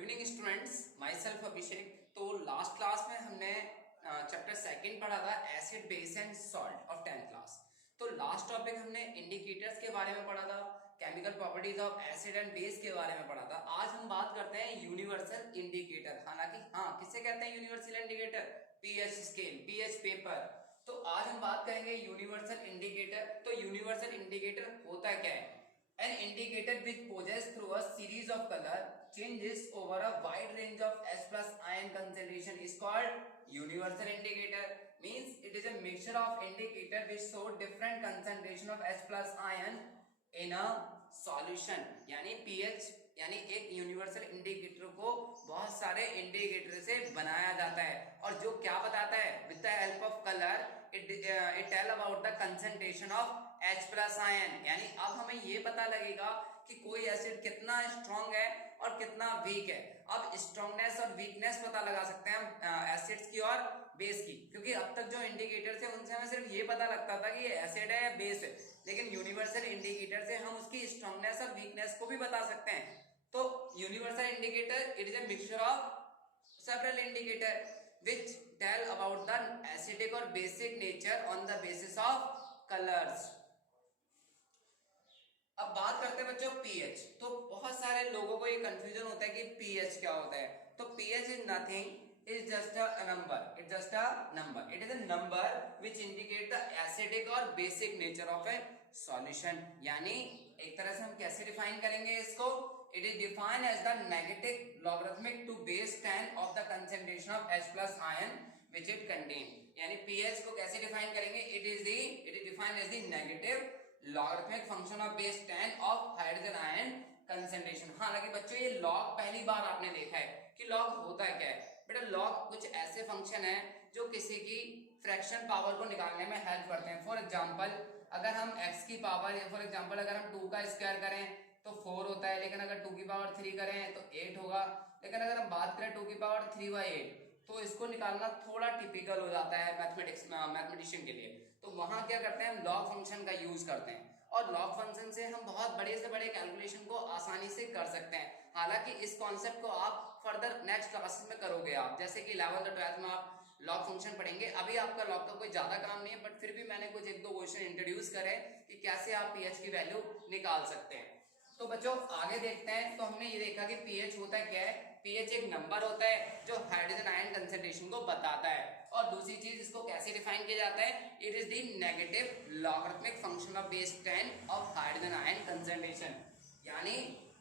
Evening students, my self अभिषेक। तो last class में हमने चैप्टर सेकंड पढ़ा था acid base and salt of 10th class. तो लास्ट टॉपिक हमने इंडिकेटर्स के बारे में पढ़ा था, chemical properties of acid and base के बारे में पढ़ा था। आज हम बात करते हैं यूनिवर्सल इंडिकेटर। हालांकि किसे कहते हैं universal indicator? PH scale, pH paper. तो आज हम बात करेंगे यूनिवर्सल इंडिकेटर। तो यूनिवर्सल इंडिकेटर होता क्या है? An indicator which possesses through a series of color changes over a wide range of H plus ion concentration is called universal indicator. Means it is a mixture of indicator which show different concentration of H plus ion in a solution. यानी pH यानी एक universal indicator को बहुत सारे indicator से बनाया जाता है और जो क्या बताता है, with the help of colour it tell about the concentration of H plus ion. यानी अब हमें ये पता लगेगा कि कोई एसिड कितना स्ट्रॉन्ग है और कितना वीक है। अब स्ट्रॉन्गनेस और वीकनेस पता लगा सकते हैं हम एसिड्स की और बेस की, क्योंकि अब तक जो इंडिकेटर थे उनसे हमें सिर्फ ये पता लगता था कि ये एसिड है या बेस है, लेकिन यूनिवर्सल इंडिकेटर से हम उसकी स्ट्रॉन्गनेस और वीकनेस को भी बता सकते हैं। तो universal indicator it is a mixture of several indicator which tell about the acidic or basic nature on the basis of colors। अब बात करते हैं बच्चों पीएच। तो बहुत सारे लोगों को ये कंफ्यूजन होता है कि पीएच क्या होता है। तो pH is nothing, is just a number, it just a number, it is a number which indicate the acidic और basic nature of a solution. यानी एक तरह से हम कैसे डिफाइन करेंगे इसको? It is defined as the negative logarithmic to base 10 of the concentration of H plus ion which it contain. यानी पीएच को कैसे डिफाइन करेंगे? It is defined as the negative logarithmic function of base 10 of hydrogen ion concentration. हालांकि बच्चों ये log पहली बार आपने देखा है कि लॉग होता है क्या है। बेटा लॉग कुछ ऐसे फंक्शन है जो किसी की फ्रैक्शन पावर को निकालने में हेल्प करते हैं। फॉर एग्जांपल अगर हम x की पावर, फॉर एग्जांपल अगर हम 2 का स्क्वायर करें तो 4 होता है, लेकिन अगर 2 की पावर 3 करें तो 8 होगा। लेकिन अगर हम बात करें 2 की पावर 3/8 तो इसको निकालना थोड़ा टिपिकल हो जाता है मैथमेटिशियन के लिए। तो वहां क्या करते हैं, हम लॉग फंक्शन का यूज करते हैं और लॉग फंक्शन से हम बहुत बड़े से बड़े कैलकुलेशन को आसानी से कर सकते हैं। हालांकि इस कॉन्सेप्ट को आप फर्दर नेक्स्ट क्लासेस में करोगे आप, जैसे कि 11th और 12th में आप लॉग फंक्शन पढ़ेंगे। अभी आपका लॉग का कोई ज्यादा काम नहीं है, बट फिर भी मैंने कुछ 1-2 क्वेश्चन इंट्रोड्यूस करे कि कैसे आप पीएच की वैल्यू निकाल सकते हैं। तो बच्चों आगे देखते हैं। तो हमने ये देखा कि पीएच होता क्या है। पीएच एक नंबर होता है जो हाइड्रोजन आयन कंसंट्रेशन को बताता है। और दूसरी चीज इसको कैसे डिफाइन किया जाता है? It is the negative logarithmic function of base 10 of hydrogen ion concentration. यानी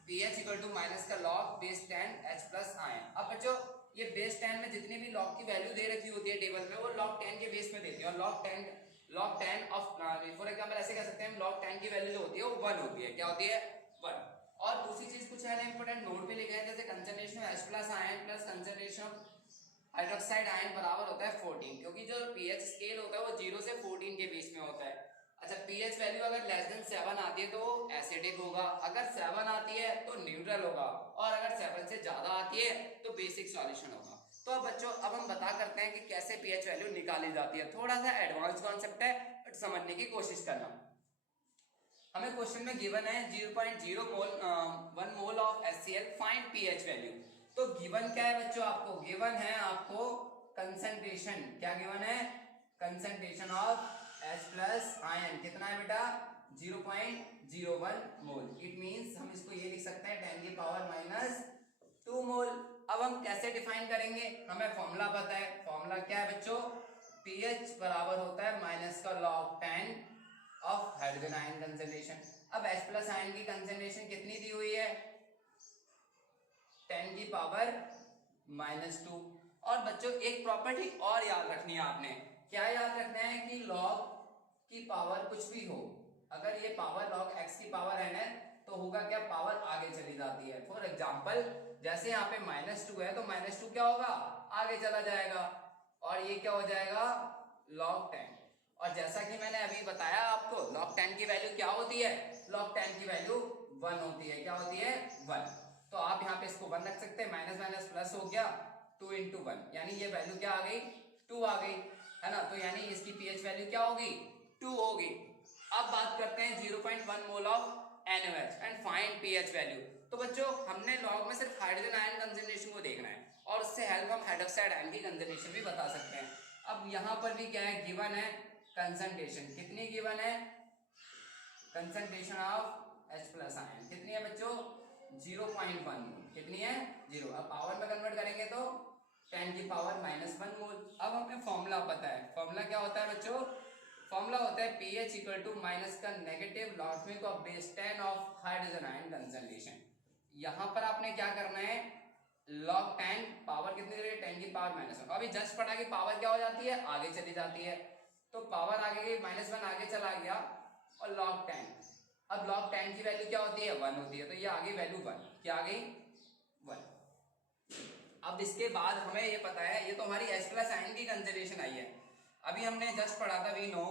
पीएच इक्वल टू माइनस का log base 10 H plus ion. अब बच्चों ये बेस 10 में जितनी भी लॉग की वैल्यू दे रखी होती है टेबल में, वो लॉग 10 के बेस में देती है। और लॉग 10 ऑफ, फॉर एग्जांपल ऐसे कह सकते हैं, लॉग 10 की वैल्यू जो होती है वो 1 होती है। क्या होती है? 1। और दूसरी चीज कुछ है ना इंपोर्टेंट नोट पे लिखा है, जैसे concentration of H plus ion plus concentration of hydroxide ion बराबर होता है 14, क्योंकि जो पीएच स्केल होता है वो 0 से 14 के बीच में होता है। अच्छा, पीएच वैल्यू अगर लेस देन 7 आती है तो एसिडिक होगा, अगर 7 आती है तो न्यूट्रल होगा, और अगर 7 से ज्यादा आती है तो बेसिक सॉल्यूशन होगा। तो अब बच्चों अब हम बता करते हैं कि कैसे पीएच वैल्यू निकाली जाती है। थोड़ा सा एडवांस कॉन्सेप्ट है, बट समझने की कोशिश करना। हमें क्वेश्चन में गिवन है 0.0 मोल 1 mole of HCl, find pH value. तो गिवन क्या है बच्चों? आपको गिवन है आपको कंसंट्रेशन। क्या गिवन है? Concentration of H plus ion कितना है बेटा? 0.01 मोल। इट मींस हम इसको ये लिख सकते हैं 10 की पावर माइनस 2 मोल। अब हम कैसे डिफाइन करेंगे? हमें फॉर्मूला पता है। फॉर्मूला क्या है बच्चों? पीएच बराबर होता है माइनस का log 10 of hydrogen ion concentration. अब H प्लस आयन की कंसंट्रेशन कितनी दी हुई है? 10 की पावर माइनस 2। और बच्चों एक प्रॉपर्टी और याद रखनी है आपने। क्या याद रखना है? कि लॉग की पावर कुछ भी हो, अगर ये पावर लॉग x की पावर n है तो होगा क्या? पावर आगे चली जाती है। फॉर एग्जाम्पल जैसे यहाँ पे -2 है तो -2 क्या होगा? आगे चला जाएगा, और ये क्या हो जाएगा? log 10। और जैसा कि मैंने अभी बताया आपको, log 10 की वैल्यू क्या होती है? log 10 की वैल्यू 1 होती है। क्या होती है? 1। तो आप यहाँ पे इसको 1 रख सकते हैं, माइनस माइनस प्लस हो गया 2 × 1, यानी ये वैल्यू क्या आ गई? 2 आ गई, है ना। तो यानी इसकी पीएच वैल्यू क्या होगी? 2 होगी। अब बात करते हैं 0.1 mole of NaOH and find pH value. तो बच्चों हमने लॉग में सिर्फ हाइड्रोजन आयन कंसंट्रेशन को देखना है और उससे हेल्प हम हाइड्रोक्साइड आयन की कंसंट्रेशन भी बता सकते हैं। अब यहाँ पर भी क्या है, गिवन है कंसंट्रेशन, कितनी गिवन है, कंसंट्रेशन ऑफ H+ आयन कितनी है बच्चों, 0.1 मोल, कितनी है 0। अब पावर में कन्वर्ट करेंगे तो 10⁻⁻1 मोल। अब हमें फॉर्मूला पता है, फॉर्मूला क्या होता है बच्चों, फॉर्मूला होता है pH इक्वल टू माइनस का negative logarithmic of base 10 of hydrogen ion concentration. यहाँ पर आपने क्या करना है, log 10 पावर कितनी दे रही है, 10⁻⁻1। अभी जस्ट पढ़ा कि पावर क्या हो जाती है, आगे चली जाती है, तो पावर आगे गई, -1 आगे चला गया और log 10। अब log 10 की वैल्यू क्या होती है, 1 होती है, तो ये आ गई वैल्यू 1, क्या आ गई 1। अब इसके बाद हमें ये पता है, ये तो हमारी H+ आयन की कंसंट्रेशन आई है। अभी हमने जस्ट पढ़ा था, वी नो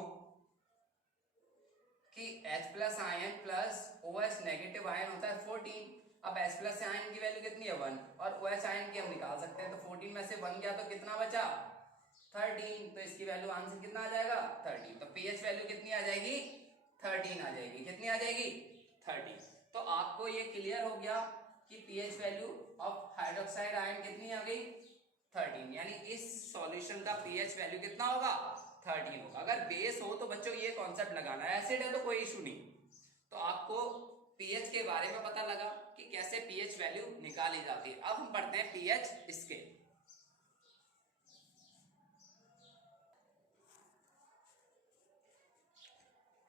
कि H+ ion plus OH negative ion होता है 14। अब H+ आयन की वैल्यू कितनी है 1 और OH आयन की हम निकाल सकते हैं, तो 14 में से 1 गया तो कितना बचा 13, तो इसकी वैल्यू आंसर कितना आ जाएगा 13। तो pH वैल्यू कितनी आ जाएगी 13 आ जाएगी, कितनी आ जाएगी 13। तो आपको ये क्लियर हो गया कि pH value of hydroxide ion कितनी आ गई 13, यानी इस सॉल्यूशन का pH वैल्यू कितना होगा 13 होगा। अगर बेस हो तो बच्चों ये कॉन्सेप्ट लगाना है, एसिड है तो कोई इशू नहीं। तो आपको pH के बारे में पता लगा कि कैसे pH वैल्यू निकाली जाती है। अब हम पढ़ते हैं pH स्केल।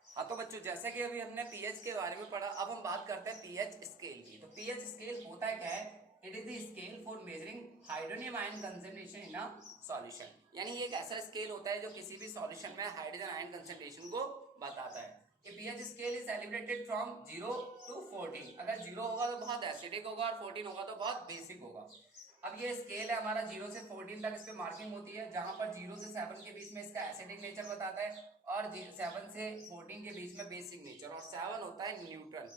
हाँ तो बच्चों जैसे कि अभी हमने pH के बारे में पढ़ा, अब हम बात करते हैं pH स्केल की। तो pH स्केल होता है क्या है, it is the scale for measuring hydronium ion concentration in a solution. यानी ये एक ऐसा स्केल होता है जो किसी भी सॉल्यूशन में हाइड्रोजन आयन कंसंट्रेशन को बताता है। ये pH scale is celebrated from 0 to 14। अगर 0 होगा तो बहुत एसिडिक होगा और 14 होगा तो बहुत बेसिक होगा। अब ये स्केल है हमारा 0 से 14 तक, इस पे मार्किंग होती है, जहां पर 0 से 7 के बीच में इसका एसिडिक नेचर बताता है और 7 से 14 के बीच में बेसिक नेचर, और 7 होता है न्यूट्रल।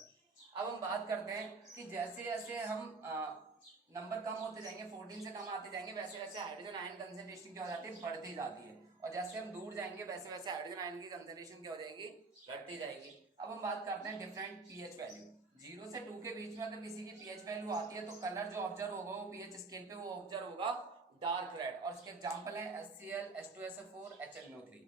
अब हम बात करते हैं कि जैसे जैसे हम नंबर कम होते जाएंगे, 14 से कम आते जाएंगे, वैसे वैसे हाइड्रोजन आयन कंसंट्रेशन क्या हो जाती है, बढ़ती जाती है, और जैसे हम दूर जाएंगे वैसे वैसे हाइड्रोजन आयन की कंसंट्रेशन क्या हो जाएगी, घटती जाएगी। अब हम बात करते हैं डिफरेंट pH वैल्यू। 0 से 2 के बीच में अगर किसी की pH वैल्यू आती है तो कलर जो ऑब्जर्व होगा वो pH स्केल पे वो ऑब्जर्व होगा डार्क रेड, और इसके एग्जांपल है HCl, H2SO4, HNO3।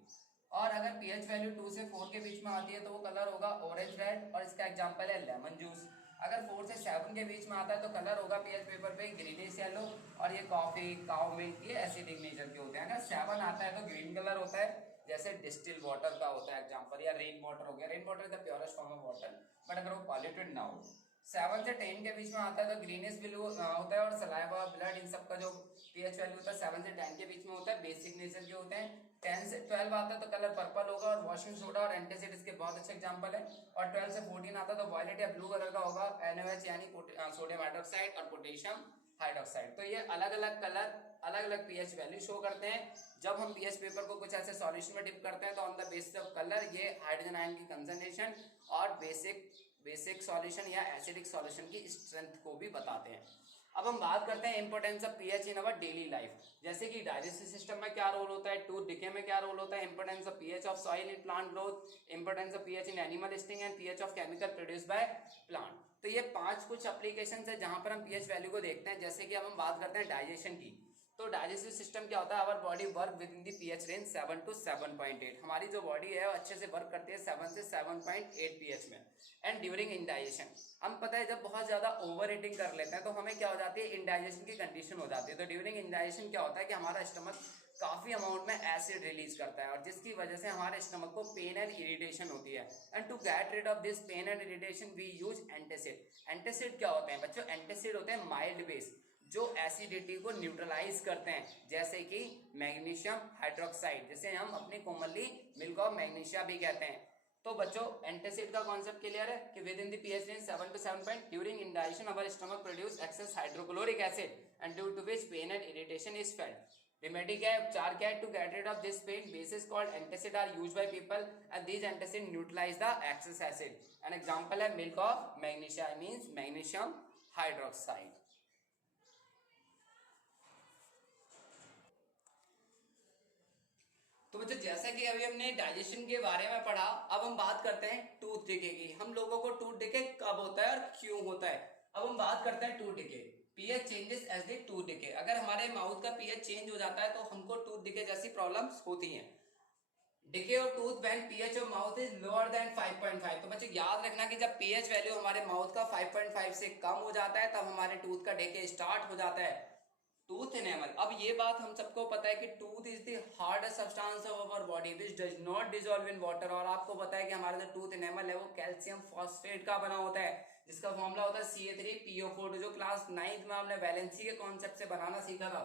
और अगर pH वैल्यू 2 से 4 के बीच में आती है तो वो कलर होगा ऑरेंज रेड, और इसका एग्जांपल है लेमन जूस। अगर 4 से 7 के बीच में आता है तो कलर होगा pH पेपर पे ग्रीनिश येलो, और ये कॉफी, काउ मिल्क, ये एसिडिक नेचर के होते हैं। अगर 7 आता है तो ग्रीन कलर होता है, जैसे डिस्टिल वाटर का होता है एग्जांपल, या रेन वाटर हो गया। Rain water is the purest form of water, but अगर वो पॉल्यूटेड ना हो। 7 से 10 के बीच में आता है तो ग्रीनिश ब्लू होता है, और सलाइवा, ब्लड, इन सब का जो pH वैल्यू होता है 7 से 10 के बीच में होता है, बेसिक नेचर के होते हैं। 10 से 12 आता है तो कलर पर्पल होगा, और वॉशिंग सोडा और एंटासिड इसके बहुत अच्छे एग्जांपल है। और 12 से 14 आता है तो वॉयलेट या ब्लू कलर का होगा, NaOH यानी सोडियम हाइड्रोक्साइड और पोटेशियम हाइड्रोक्साइड। तो ये अलग अलग कलर अलग अलग pH वैल्यू शो करते हैं। जब हम pH पेपर को कुछ ऐसे सॉल्यूशन में डिप करते हैं तो on the basis of colour ये हाइड्रोजन आयन की कंसंट्रेशन और बेसिक सॉल्यूशन या एसिडिक सॉल्यूशन की स्ट्रेंथ को भी बताते हैं। अब हम बात करते हैं importance of pH in our daily life. जैसे कि डाइजेस्टिव सिस्टम में क्या रोल होता है, टूथ डिके में क्या रोल होता है, importance of pH of soil in plant growth, importance of pH in animal sting and pH of chemical produce by plant. तो ये 5 कुछ एप्लीकेशंस है जहां पर हम pH वैल्यू को देखते हैं। जैसे कि अब हम बात करते हैं डाइजेशन की, तो डाइजेस्टिव सिस्टम क्या होता है, our body work with in the pH range 7 to 7.8। हमारी जो बॉडी है वो अच्छे से वर्क करती है 7 से 7.8 pH में। एंड ड्यूरिंग इंडाइजेशन, हम पता है जब बहुत ज्यादा ओवर ईटिंग कर लेते हैं तो हमें क्या हो जाती है, इंडाइजेशन की कंडीशन हो जाती है। तो ड्यूरिंग इंडाइजेशन क्या होता है कि हमारा स्टमक काफी अमाउंट में एसिड रिलीज करता है, और जिसकी वजह से हमारे स्टमक को पेन एंड इरिटेशन होती है। And to get rid of this pain and irritation we use antacid. Antacid क्या होते हैं बच्चों, एंटासिड होते हैं माइल्ड बेस जो एसिडिटी को न्यूट्रलाइज करते हैं, जैसे कि मैग्नीशियम हाइड्रोक्साइड, जिसे हम अपनी कॉमनली मिल्क ऑफ मैग्नीशिया भी कहते हैं। तो बच्चों एंटासिड का कॉन्सेप्ट क्लियर है कि with in the pH range 7 to 7. During indigestion our stomach produce excess hydrochloric acid and due to which pain and irritation is felt. Remedy क्या है, उपचार क्या है, to get rid of this pain bases called antacid are used by people and these antacid neutralize the excess acid. An example है milk of magnesia, means magnesium hydroxide. तो बच्चों जैसा कि अभी हमने डाइजेशन के बारे में पढ़ा, अब हम बात करते हैं टूथ डिके की। हम लोगों को टूथ डिके कब होता है और क्यों होता है। अब हम बात करते हैं tooth decay. PH changes as the tooth decay. अगर हमारे माउथ का पीएच चेंज हो जाता है तो हमको टूथ डिके जैसी प्रॉब्लम्स होती हैं। Decay of tooth when pH of mouth is lower than 5.5। तो बच्चों याद रखना कि जब पीएच वैल्यू हमारे माउथ का 5.5 से कम हो जाता है तब हमारे टूथ का डिके स्टार्ट हो जाता है। टूथ एनेमल, अब ये बात हम सबको पता है कि tooth is the hardest substance of our body which does not dissolve in water. और आपको पता है कि हमारा जो टूथ एनेमल है वो कैल्शियम फॉस्फेट का बना होता है, जिसका फॉर्मूला होता है CA3PO4, जो क्लास 9th में हमने वैलेंसी के कॉन्सेप्ट से बनाना सीखा था।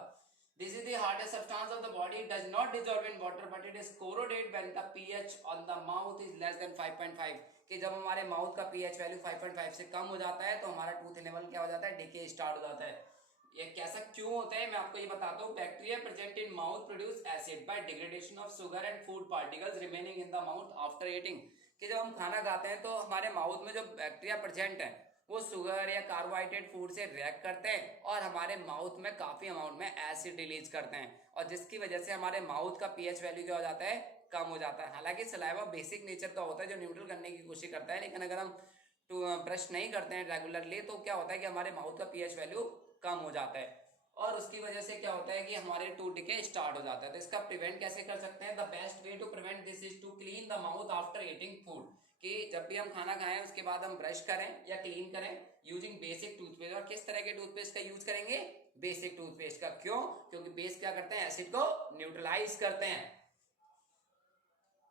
This is the hardest substance of the body. It does not dissolve in water, but it is corroded when the pH on the mouth is less than 5.5। कि जब हमारे mouth का pH वैल्यू 5.5 से कम हो जाता है तो हमारा टूथ एनेमल क्या हो जाता है, डिके स्टार्ट हो जाता है। ये कैसा क्यों होता है मैं आपको ये बताता हूँ। Bacteria present in mouth produce acid by degradation of sugar and food particles remaining in the mouth after eating. कि जब हम खाना खाते हैं तो हमारे माउथ में जो बैक्टीरिया प्रेजेंट है वो शुगर या कार्बोहाइड्रेट फूड से रिएक्ट करते हैं और हमारे माउथ में काफी अमाउंट में एसिड रिलीज करते हैं, और जिसकी वजह से हमारे माउथ का पीएच वैल्यू क्या हो जाता है, कम हो जाता है। हालांकि सलाइवा बेसिक नेचर का होता है जो न्यूट्रल करने की कोशिश करता है, लेकिन अगर हम ब्रश नहीं करते हैं रेगुलरली तो क्या होता है कि हमारे माउथ का पीएच वैल्यू कम हो जाता है, और उसकी वजह से क्या होता है कि हमारे टूथ डिके स्टार्ट हो जाता है। तो इसका प्रिवेंट कैसे कर सकते हैं। The best way to prevent this is to clean the mouth after eating food. कि जब भी हम खाना खाएं उसके बाद हम ब्रश करें या क्लीन करें यूजिंग बेसिक टूथपेस्ट। और किस तरह के टूथपेस्ट का यूज करेंगे, बेसिक टूथपेस्ट का। क्यों, क्योंकि बेस क्या करते हैं, एसिड को न्यूट्रलाइज करते हैं,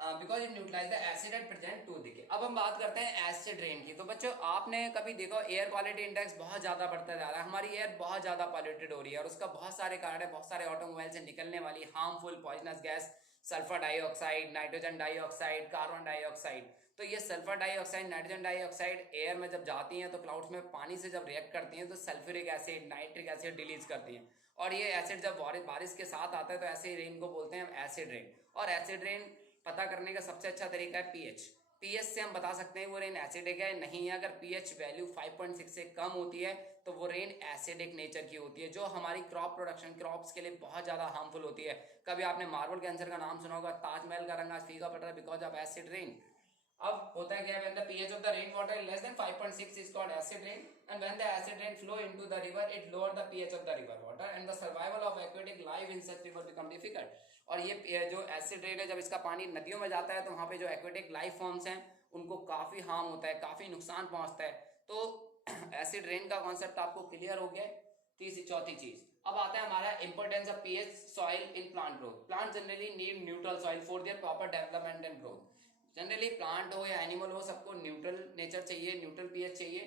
because it neutralise the acid at present tooth decay. अब हम बात करते हैं एसिड रेन की। तो बच्चों आपने कभी देखो एयर क्वालिटी इंडेक्स बहुत ज्यादा बढ़ता जा रहा है, हमारी एयर बहुत ज्यादा पॉल्यूटेड हो रही है, और उसका बहुत सारे कारण है। बहुत सारे ऑटोमोबाइल से निकलने वाली harmful poisonous gas, sulphur dioxide, nitrogen dioxide, carbon dioxide. तो ये sulphur dioxide, nitrogen dioxide air में जब जाती हैं तो क्लाउड्स में पानी से जब रिएक्ट करती हैं तो sulphuric acid, nitric acid release करती हैं, और ये एसिड जब बारिश के साथ आता है तो ऐसे रेन को बोलते हैं एसिड रेन। और एसिड रेन पता करने का सबसे अच्छा तरीका है पीएच। पीएच से हम बता सकते हैं वो रेन एसिडिक है नहीं है। अगर पीएच वैल्यू 5.6 से कम होती है तो वो रेन एसिडिक नेचर की होती है, जो हमारी क्रॉप प्रोडक्शन, क्रॉप्स के लिए बहुत ज्यादा हार्मफुल होती है। कभी आपने मार्बल कैंसर का नाम सुना होगा, ताजमहल का रंग आज फीका पड़ रहा है बिकॉज ऑफ एसिड रेन। अब होता है क्या, when the pH of the rain water is less than 5.6 is called acid rain, and when the acid rain flow into the river it lower the pH of the river water and the survival of aquatic life in such river become difficult। और ये जो acid rain है जब इसका पानी नदियों में जाता है तो वहाँ पे जो एक्वेटिक लाइफ फॉर्म्स हैं उनको काफी हार्म होता है, काफी नुकसान पहुंचता है। तो एसिड रेन का कॉन्सेप्ट आपको क्लियर हो गया। तीसरी चौथी चीज अब आता है हमारा importance of pH soil in plant growth. Plant generally need neutral soil for their proper development and growth. Generally plant हो या एनिमल हो सबको न्यूट्रल नेचर चाहिए, न्यूट्रल पीएच चाहिए।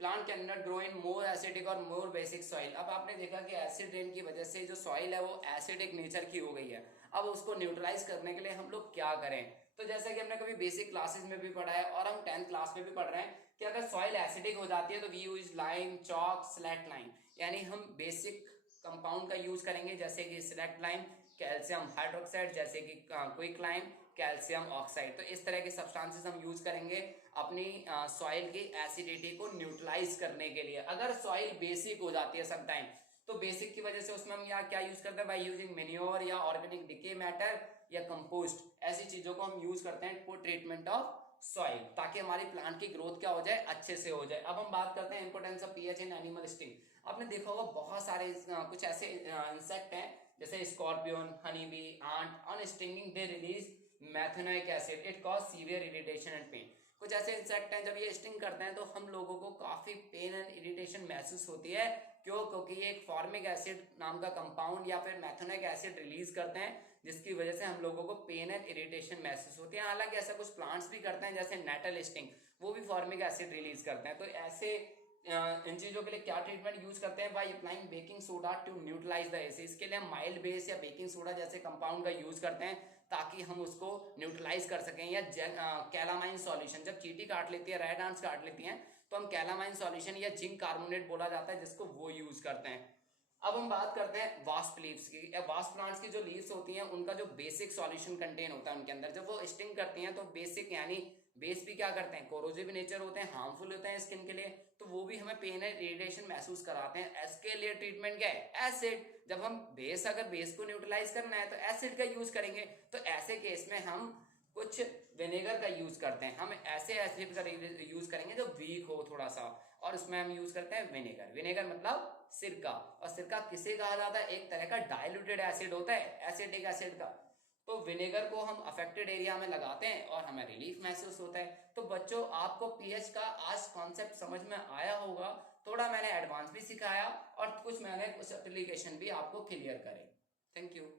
Plant can not grow in more acidic और मोर basic soil. अब आपने देखा कि एसिड रेन की वजह से जो सॉइल है वो एसिडिक नेचर की हो गई है। अब उसको न्यूट्रलाइज करने के लिए हम लोग क्या करें, तो जैसा कि हमने कभी बेसिक क्लासेस में भी पढ़ा है और हम 10th क्लास में भी पढ़ रहे हैं कि अगर सॉइल एसिडिक हो जाती है तो we use lime, chalk, slaked lime, यानी हम बेसिक कंपाउंड का यूज करेंगे जैसे कि स्लैट लाइम, कैल्शियम हाइड्रोक्साइड, जैसे कि क्विक लाइम, कैल्शियम ऑक्साइड। तो इस तरह के सब्सटेंसेस हम यूज करेंगे अपनी सॉइल की एसिडिटी को न्यूट्रलाइज करने के लिए। अगर सॉइल बेसिक हो जाती है समटाइम तो बेसिक की वजह से उसमें हम क्या यूज करते हैं, बाय यूजिंग मेन्योर या ऑर्गेनिक डिके मैटर या कंपोस्ट, ऐसी चीजों को हम यूज करते हैं फॉर ट्रीटमेंट ऑफ सॉइल, ताकि हमारी प्लांट की ग्रोथ क्या हो जाए, अच्छे से हो जाए। अब हम बात करते हैं importance of pH in animal sting. आपने देखा होगा बहुत सारे कुछ ऐसे इंसेक्ट हैं जैसे scorpion, honey bee, ant, on stinging they release methanoic acid, it cause severe irritation and pain. कुछ ऐसे इंसेक्ट हैं जब ये स्टिंग करते हैं तो हम लोगों को काफी पेन एंड इरिटेशन महसूस होती है। क्यों, क्योंकि ये एक फॉर्मिक एसिड नाम का कंपाउंड या फिर मैथेनोइक एसिड रिलीज करते हैं, जिसकी वजह से हम लोगों को पेन एंड इरिटेशन महसूस होती है। हालांकि ऐसा कुछ प्लांट्स भी करते हैं जैसे नेटल स्टिंग, वो भी फॉर्मिक एसिड रिलीज करते हैं। तो ऐसे इन चीजों के लिए क्या ट्रीटमेंट यूज करते हैं, by applying baking soda to neutralise the acid. इसके लिए हम माइल्ड बेस या बेकिंग सोडा जैसे कंपाउंड का यूज करते हैं ताकि हम उसको न्यूट्रलाइज कर सकें। या कैलामाइन सॉल्यूशन, जब चींटी काट लेती है, रेड आंट्स काट लेती हैं तो हम कैलामाइन सॉल्यूशन या जिंक कार्बोनेट बोला जाता है जिसको वो यूज करते हैं। अब हम बात करते हैं वास्प लीव्स की। वास्प प्लांट्स की जो लीव्स होती हैं उनका जो बेसिक सॉल्यूशन कंटेन होता है उनके अंदर, जब वो स्टिंग करती हैं तो बेसिक यानी बेस भी क्या करते हैं, कोरोजिव नेचर होते हैं, हार्मफुल होते हैं स्किन के लिए, तो वो भी हमें पेन एंड इरिटेशन महसूस कराते हैं। इसके लिए ट्रीटमेंट क्या है? एसिड। जब हम अगर बेस को न्यूट्रलाइज करना है तो एसिड का यूज करेंगे। तो ऐसे केस में हम कुछ विनेगर का यूज करते हैं। हम ऐसे एसिड का यूज करेंगे जो वीक हो थोड़ा सा, और उसमें हम यूज करते हैं विनेगर। विनेगर मतलब सिरका। और सिरका किसे कहा जाता है? एक तरह का डाइल्यूटेड एसिड होता है, एसिटिक एसिड का। तो विनेगर को हम अफेक्टेड एरिया में लगाते हैं और हमें रिलीफ महसूस होता है। तो बच्चों, आपको पीएच का आज कॉन्सेप्ट समझ में आया होगा। थोड़ा मैंने एडवांस भी सिखाया और कुछ मैंने कुछ एप्लीकेशन भी आपको क्लियर करे। Thank you.